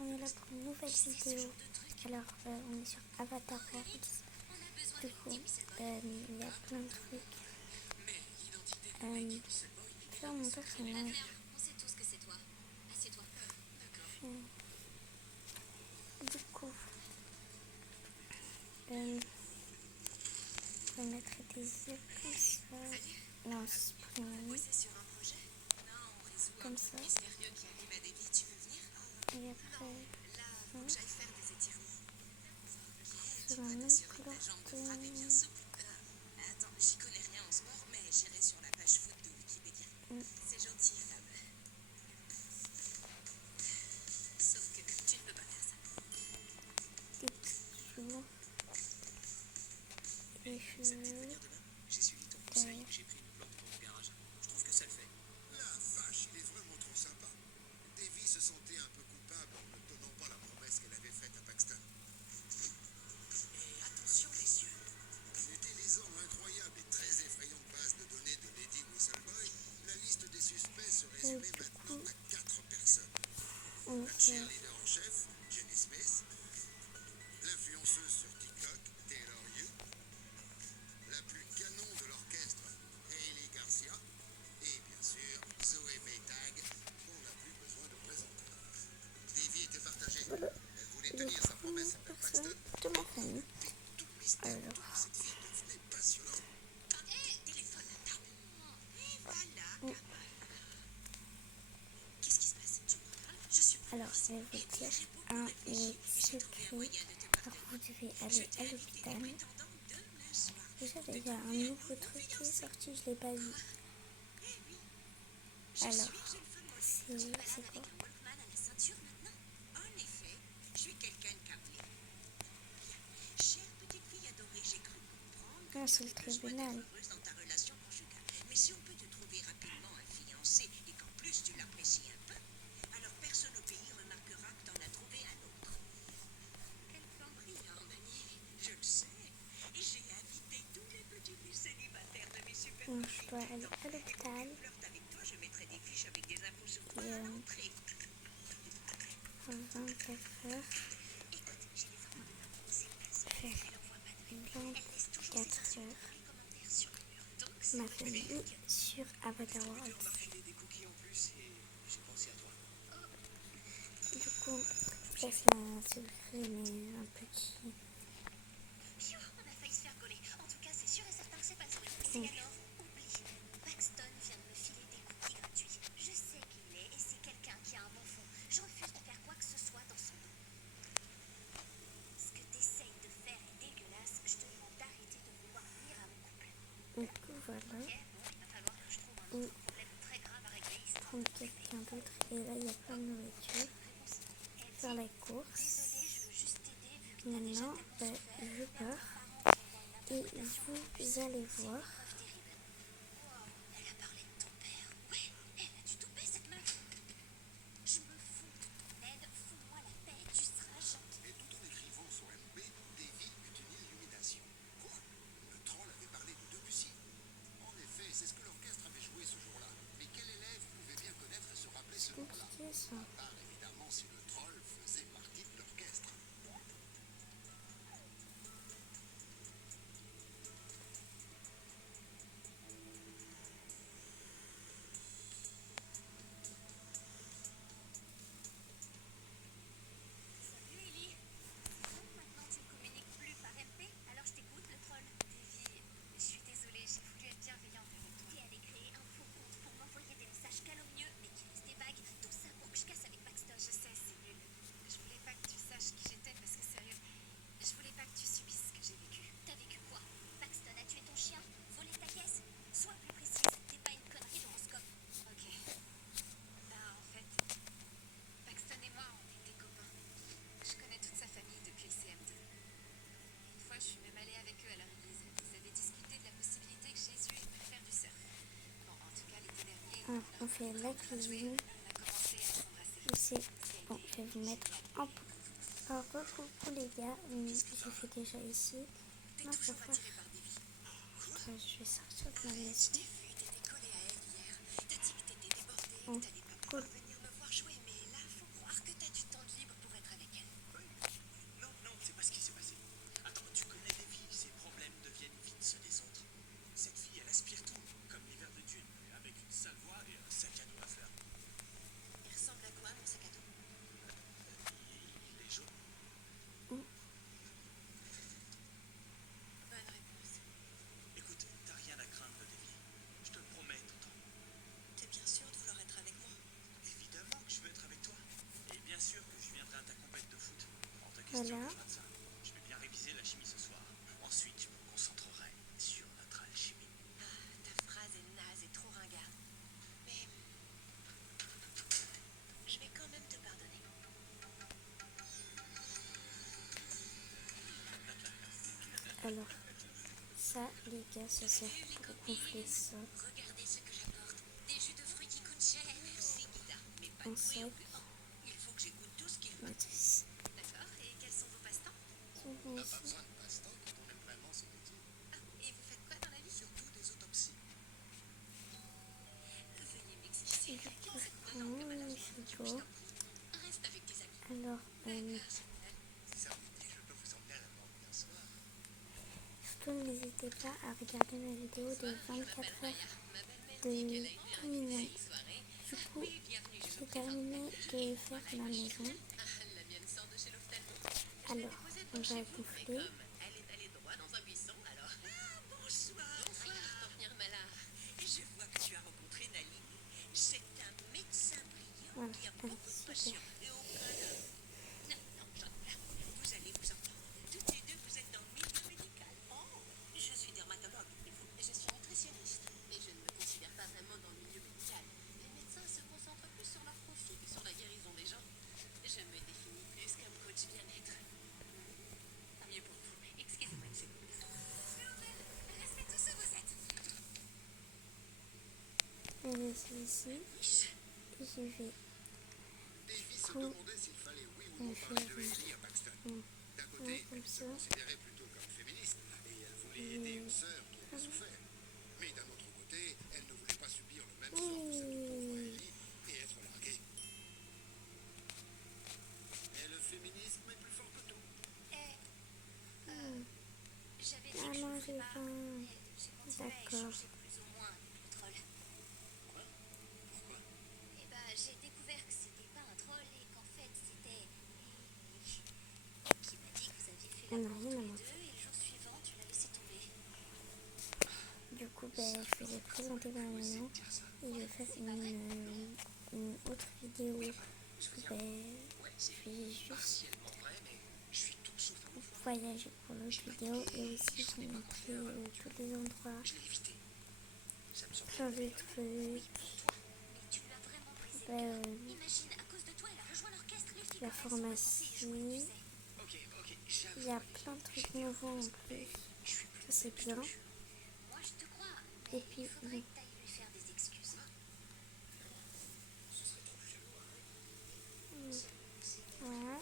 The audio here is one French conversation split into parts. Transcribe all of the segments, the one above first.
on est là pour une nouvelle vidéo. Alors, on est sur Avatar Worlds. Du coup, il y a plein de trucs. Faire mon personnage. Du coup, je vais mettre des yeux comme ça. Non, c'est pour une amie. Comme ça. Et après, sur la même couleur de... Des bijoux. Les cheveux. Derrière. Et du coup, on fait les premières personnes de ma famille. Alors, je vais vous dire un secret. Alors, vous devez aller à l'hôpital. Déjà, il y a un nouveau truc qui est sorti, je ne l'ai pas vu. Alors, c'est quoi? Non, c'est le tribunal. Donc, je dois aller à l'hôpital. Et 24 heures. Faire 24 heures. Ma famille sur Avatar Worlds. Du coup, ça c'est un secret, mais un petit. Donc, du coup, voilà. Ou prendre quelqu'un d'autre. Et là, il y a plein de nourriture. Faire la course. Maintenant, je pars. Et vous allez voir. C'est compliqué ça. Alors, on fait la cuisine. Bon, je vais vous mettre en pause. Alors, pour les gars, j'ai fait déjà ici. Non, je vais faire. Enfin, je vais sortir de ma maison. Bon, cool. Voilà. Je vais bien réviser la chimie ce soir. Ensuite, je me concentrerai sur notre alchimie. Ta phrase est naze et trop ringarde. Mais je vais quand même te pardonner. Alors, ça, les gars, ça sert pour gonfler ça. Regardez ce que j'apporte. Des jus de fruits qui coûtent cher. Merci, Guida. Mais pas Un de bruit sac. ambulant. Il faut que j'écoute tout ce qu'il faut. Mettre ici. D'accord. Et quels sont vos passe-temps? Sont On n'a ici. pas besoin de passe-temps quand on aime vraiment son métier. Ah, et vous faites quoi dans la vie? Surtout des autopsies. Veuillez Et m'excuser. du coup, je prends Non, mon frigo. reste avec tes amis. Alors, Si ça vous dit, je peux vous emmener à la banque d'un soir. surtout n'hésitez pas à regarder ma vidéo de 24 heures de terminer. Du coup, j'ai terminé de faire la maison. La mienne sort de chez l'ophtalmo. Alors, on va gonfler. Elle est allée droit dans un buisson, alors. Ah, bonsoir. Regarde, t'en venir malin. Je vois que tu as rencontré Nalini. C'est un médecin brillant Voilà, qui a allez, beaucoup de super. passion et aucun homme. Non, non, j'en ai là. Vous allez vous entendre. Toutes les deux, vous êtes dans le milieu médical. Oh, je suis dermatologue. Et vous? Je suis nutritionniste. Et je ne me considère pas vraiment dans le milieu médical. Les médecins se concentrent plus sur leur profit que sur la guérison des gens. Je me définis plus comme coach bien-être. Tant mieux pour vous. Excusez-moi une seconde. Restez tous où vous êtes. Je suis ici. Et je vais Davy se coup, demandait s'il fallait oui ou non faire parler de Ellie à Paxton. D'un côté, comme elle se ça. considérait plutôt comme féministe et elle voulait aider une sœur qui avait souffert. Mais d'un autre côté, elle ne voulait pas subir le même sort que cette pauvre Ellie et être larguée. Mais le féminisme est plus fort que tout. J'avais dit que Ah je non, vous j'ai ferais pas, faim. mais j'ai continué à D'accord. échanger plus ou moins avec le troll. Pourquoi? Eh ben, j'ai découvert que c'était pas un troll et qu'en fait c'était Lily qui m'a dit que vous aviez fait On n'a l'amour rien à tous les manger. deux et le jour suivant tu l'as laissé tomber. Du coup, je vais présenter ma maison et je vais faire une autre vidéo. Je vais juste Je suis tout sauf un voyager pour l'autre vidéo et aussi vous montrer tous les endroits, Je l'ai évité. Ça me semble. plein de trucs. Mais tu lui as vraiment brisé le cœur. Imagine, à cause de toi, elle a rejoint l'orchestre. Les filles La comme elles sont pas pharmacie, censées y jouer, tu sais. Ok, il y a plein de trucs nouveaux en plus. Ça c'est bien. Moi je te crois, Et mais puis, il faudrait que t'ailles lui faire des excuses. voilà.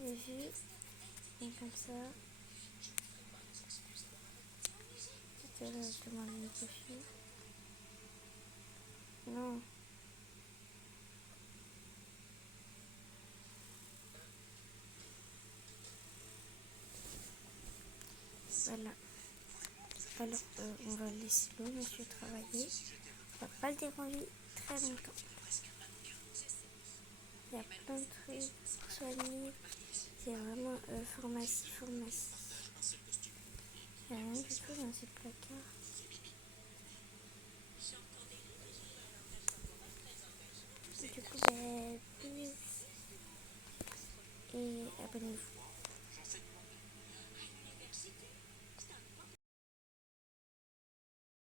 J'ai vu. Donc comme ça. Tout à l'heure, je demande une cochon. Non. Voilà. Alors, on va laisser le monsieur travailler. On va pas le déranger très longtemps. Il y a plein de trucs pour soigner. C'est vraiment pharmacie. Il n'y a rien du tout dans ces placards. Du coup, peace. Et abonnez-vous.